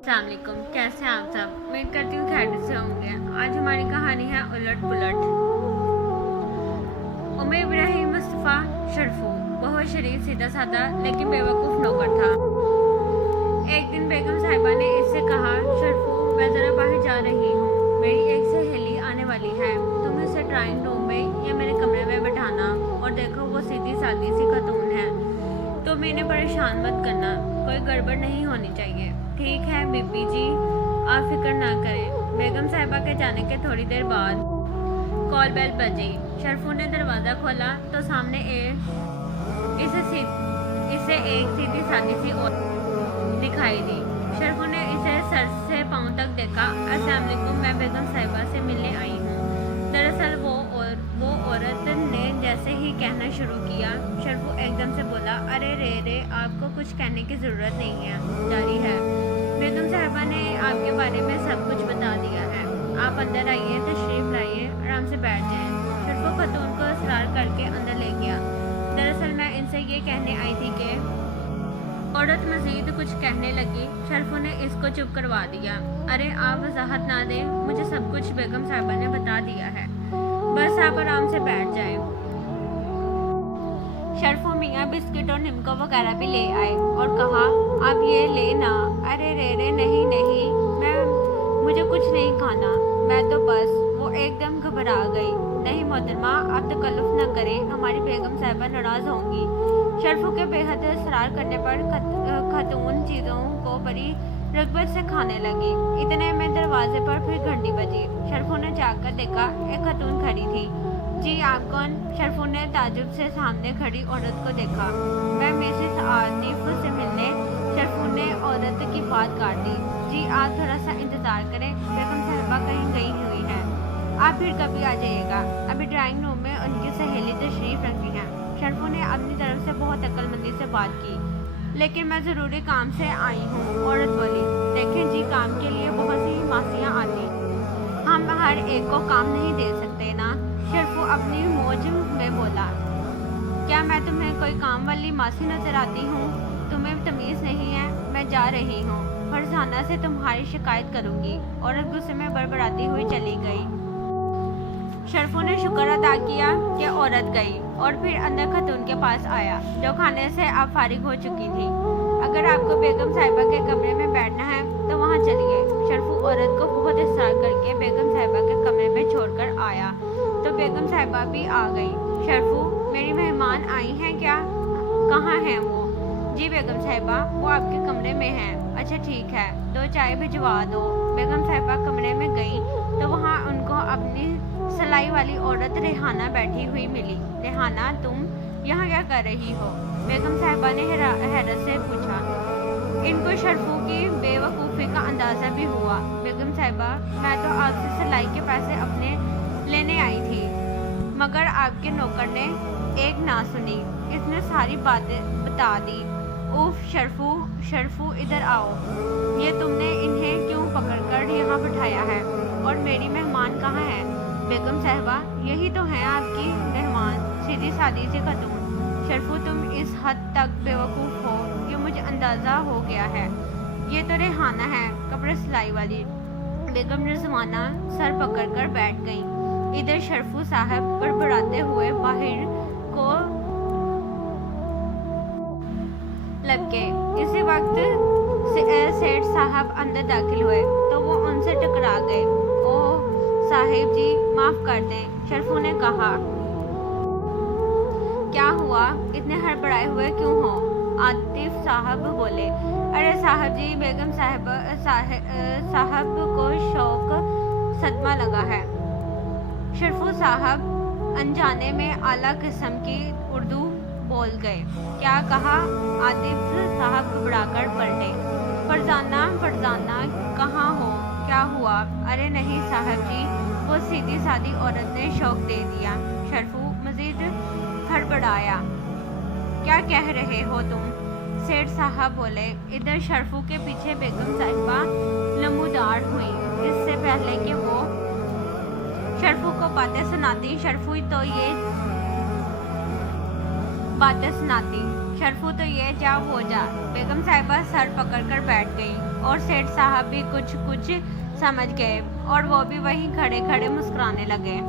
अस्सलाम वालेकुम, कैसे हैं आप सब। उम्मीद करती हूँ खैरियत से होंगे। आज हमारी कहानी है उलट पुलट। उमर इब्राहिम मुस्तफ़ा शरफू बहुत शरीफ सीधा साधा लेकिन बेवकूफ़ नौकर था। एक दिन बेगम साहिबा ने इससे कहा, शरफू मैं ज़रा बाहर जा रही हूँ, मेरी एक सहेली आने वाली है, तुम इसे ड्राइंग रूम में या मेरे कमरे में बैठाना और देखो वो सीधी सादी सी खतून है, तुम इन्हें परेशान मत करना, कोई गड़बड़ नहीं होनी चाहिए। ठीक है बीबी जी, आप फिक्र ना करें। बेगम साहिबा के जाने के थोड़ी देर बाद कॉल बेल बजी। शरफू ने दरवाज़ा खोला तो सामने इसे एक सीधी सादी सी औरत दिखाई दी। शरफू ने इसे सर से पांव तक देखा। अस्सलाम वालेकुम, मैं बेगम साहिबा से मिलने आई हूँ। दरअसल वो औरत ने जैसे ही कहना शुरू किया, शरफू एकदम से बोला, अरे रे आपको कुछ कहने की ज़रूरत नहीं है, जारी है। बेगम साहिबा ने आपके बारे में सब कुछ बता दिया है, आप अंदर आइए, तशरीफ़ लाइए, आराम से बैठ जाएं। शरफू खतून को इसरार करके अंदर ले गया। दरअसल मैं इनसे ये कहने आई थी कि औरत मज़ीद कुछ कहने लगी। शरफू ने इसको चुप करवा दिया। अरे आप वजाहत ना दें, मुझे सब कुछ बेगम साहिबा ने बता दिया है, बस आप आराम से बैठ जाएं। शरफू मियाँ बिस्किट और निमको वगैरह भी ले आए और कहा, आप ये लेना। अरे रे नहीं, मुझे कुछ नहीं खाना, मैं तो बस। वो एकदम घबरा गई। नहीं मोहतरमा, आप तकल्लुफ़ न करें, हमारी बेगम साहिबा नाराज़ होंगी। शरफू के बेहद इसरार करने पर खतून चीज़ों को बड़ी रग़बत से खाने लगी। इतने में दरवाजे पर फिर घंटी बजी। शरफू ने जाकर देखा, एक खतून खड़ी थी। जी आप कौन? शरफू ने ताज्जुब से सामने खड़ी औरत को देखा। मैं मिसेस आतिफ से मिलने। शरफू ने औरत की बात काट दी। जी आप थोड़ा सा इंतज़ार करें, बेगम साहिबा कहीं गई हुई है, आप फिर कभी आ जाइएगा, अभी ड्राइंग रूम में उनकी सहेली तशरीफ़ रखी है। शरफू ने अपनी तरफ से बहुत अक्लमंदी से बात की। लेकिन मैं ज़रूरी काम से आई हूँ, औरत बोली। देखें जी, काम के लिए बहुत सी मासियाँ आती, हम हर एक को काम नहीं दे सकते ना। शरफू अपनी मौज में बोला, क्या मैं तुम्हें कोई काम वाली मासी नज़र आती हूँ? तुम्हें तमीज़ नहीं है, मैं जा रही हूँ, फरजाना से तुम्हारी शिकायत करूँगी। औरत गुस्से में बड़बड़ाती हुई चली गई। शरफू ने शुक्र अदा किया कि औरत गई और फिर अंदर खतून के पास आया, जो खाने से अब फारिग हो चुकी थी। अगर आपको बेगम साहिबा के कमरे में बैठना है तो वहाँ चलिए। शरफू औरत को बहुत इसरार करके बेगम साहिबा के कमरे में छोड़कर आया तो बेगम साहिबा भी आ गई। शरफू, मेरी मेहमान आई हैं क्या? कहाँ हैं वो? जी बेगम साहिबा, वो आपके कमरे में हैं। अच्छा ठीक है, दो चाय भिजवा दो। बेगम साहिबा कमरे में गई तो वहाँ उनको अपनी सिलाई वाली औरत रेहाना बैठी हुई मिली। रेहाना, तुम यहाँ क्या कर रही हो? बेगम साहिबा ने हैरत से पूछा। इनको शरफू की बेवकूफ़ी का अंदाज़ा भी हुआ। बेगम साहिबा, मैं तो आपसे सिलाई के पैसे अपने लेने आई थी, मगर आपके नौकर ने एक ना सुनी, इसने सारी बातें बता दी। उफ शरफू इधर आओ, ये तुमने इन्हें क्यों पकड़कर यहाँ बिठाया है? और मेरी मेहमान कहाँ है? बेगम साहिबा, यही तो है आपकी मेहमान, सीधी सादी सी खतून। शरफू, तुम इस हद तक बेवकूफ़ हो कि मुझे अंदाज़ा हो गया है, ये तो रेहाना है, कपड़े सिलाई वाली। बेगम रिजवाना सर पकड़कर बैठ गईं। इधर शरफू साहब बड़बड़ाते हुए बाहर को लपके। इसी वक्त सेठ साहब अंदर दाखिल हुए तो वो उनसे टकरा गए। ओह साहिब जी, माफ़ कर दें, शरफू ने कहा। क्या हुआ, इतने हड़बड़ाए हुए क्यों हो? आतिफ साहब बोले। अरे साहब जी, बेगम साहब को शौक सदमा लगा है। शरफू साहब अनजाने में आला किस्म की उर्दू बोल गए। क्या कहा? आतिफ साहब घबराकर पलटे। फरजाना कहाँ हो, क्या हुआ? अरे नहीं साहब जी, वो सीधी सादी औरत ने शौक दे दिया। शरफू मज़ीद हड़बड़ाया। क्या कह रहे हो तुम? सेठ साहब बोले। इधर शरफू के पीछे बेगम साहिबा नमूदार हुई, इससे पहले कि वो शरफू को बातें सुनाती। शरफू तो ये जा वो जा। बेगम साहिबा सर पकड़कर बैठ गई। اور سیٹھ صاحب بھی کچھ سمجھ گئے اور وہ بھی وہیں کھڑے کھڑے مسکرانے لگے۔